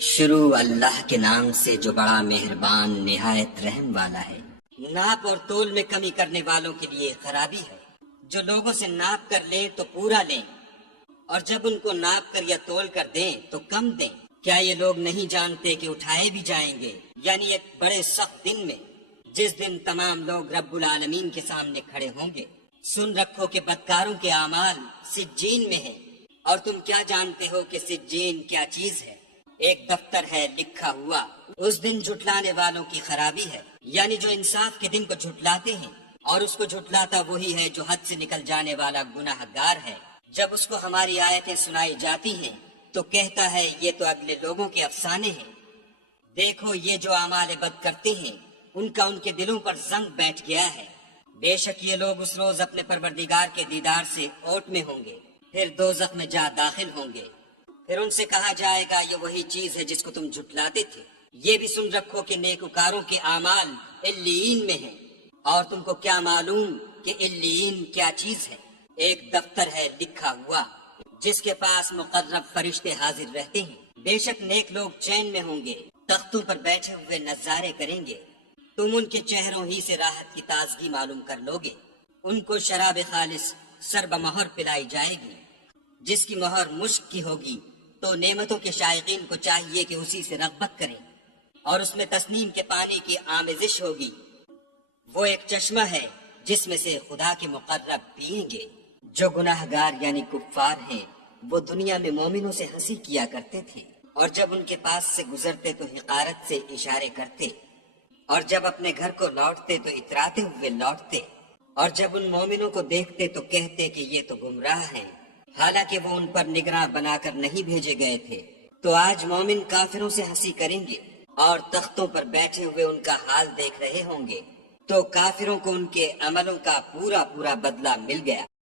شروع اللہ کے نام سے جو بڑا مہربان نہایت رحم والا ہے۔ ناپ اور تول میں کمی کرنے والوں کے لیے خرابی ہے، جو لوگوں سے ناپ کر لیں تو پورا لیں، اور جب ان کو ناپ کر یا تول کر دیں تو کم دیں۔ کیا یہ لوگ نہیں جانتے کہ اٹھائے بھی جائیں گے، یعنی ایک بڑے سخت دن میں، جس دن تمام لوگ رب العالمین کے سامنے کھڑے ہوں گے۔ سن رکھو کہ بدکاروں کے اعمال سجین میں ہیں، اور تم کیا جانتے ہو کہ سجین کیا چیز ہے؟ ایک دفتر ہے لکھا ہوا۔ اس دن جھٹلانے والوں کی خرابی ہے، یعنی جو انصاف کے دن کو جھٹلاتے ہیں، اور اس کو جھٹلاتا وہی ہے جو حد سے نکل جانے والا گناہ گار ہے۔ جب اس کو ہماری آیتیں سنائی جاتی ہیں تو کہتا ہے یہ تو اگلے لوگوں کے افسانے ہیں۔ دیکھو یہ جو اعمال بد کرتے ہیں ان کا ان کے دلوں پر زنگ بیٹھ گیا ہے۔ بے شک یہ لوگ اس روز اپنے پروردگار کے دیدار سے اوٹ میں ہوں گے، پھر دوزخ میں جا داخل ہوں گے۔ پھر ان سے کہا جائے گا یہ وہی چیز ہے جس کو تم جھٹلاتے تھے۔ یہ بھی سن رکھو کہ نیکوکاروں کے اعمال علیین میں ہیں، اور تم کو کیا معلوم کہ علیین کیا چیز ہے؟ ایک دفتر ہے لکھا ہوا جس کے پاس مقرب فرشتے حاضر رہتے ہیں۔ بے شک نیک لوگ چین میں ہوں گے، تختوں پر بیٹھے ہوئے نظارے کریں گے۔ تم ان کے چہروں ہی سے راحت کی تازگی معلوم کر لوگے۔ ان کو شراب خالص سرب مہر پلائی جائے گی، جس کی مہر مشک کی ہوگی، تو نعمتوں کے شائقین کو چاہیے کہ اسی سے رغبت کریں، اور اس میں تسنیم کے پانی کی آمیزش ہوگی۔ وہ ایک چشمہ ہے جس میں سے خدا کے مقرب پئیں گے۔ جو گناہ گار یعنی کفار ہیں وہ دنیا میں مومنوں سے ہنسی کیا کرتے تھے، اور جب ان کے پاس سے گزرتے تو حقارت سے اشارے کرتے، اور جب اپنے گھر کو لوٹتے تو اتراتے ہوئے لوٹتے، اور جب ان مومنوں کو دیکھتے تو کہتے کہ یہ تو گمراہ ہیں، حالانکہ وہ ان پر نگراں بنا کر نہیں بھیجے گئے تھے۔ تو آج مومن کافروں سے ہنسی کریں گے، اور تختوں پر بیٹھے ہوئے ان کا حال دیکھ رہے ہوں گے، تو کافروں کو ان کے عملوں کا پورا پورا بدلہ مل گیا۔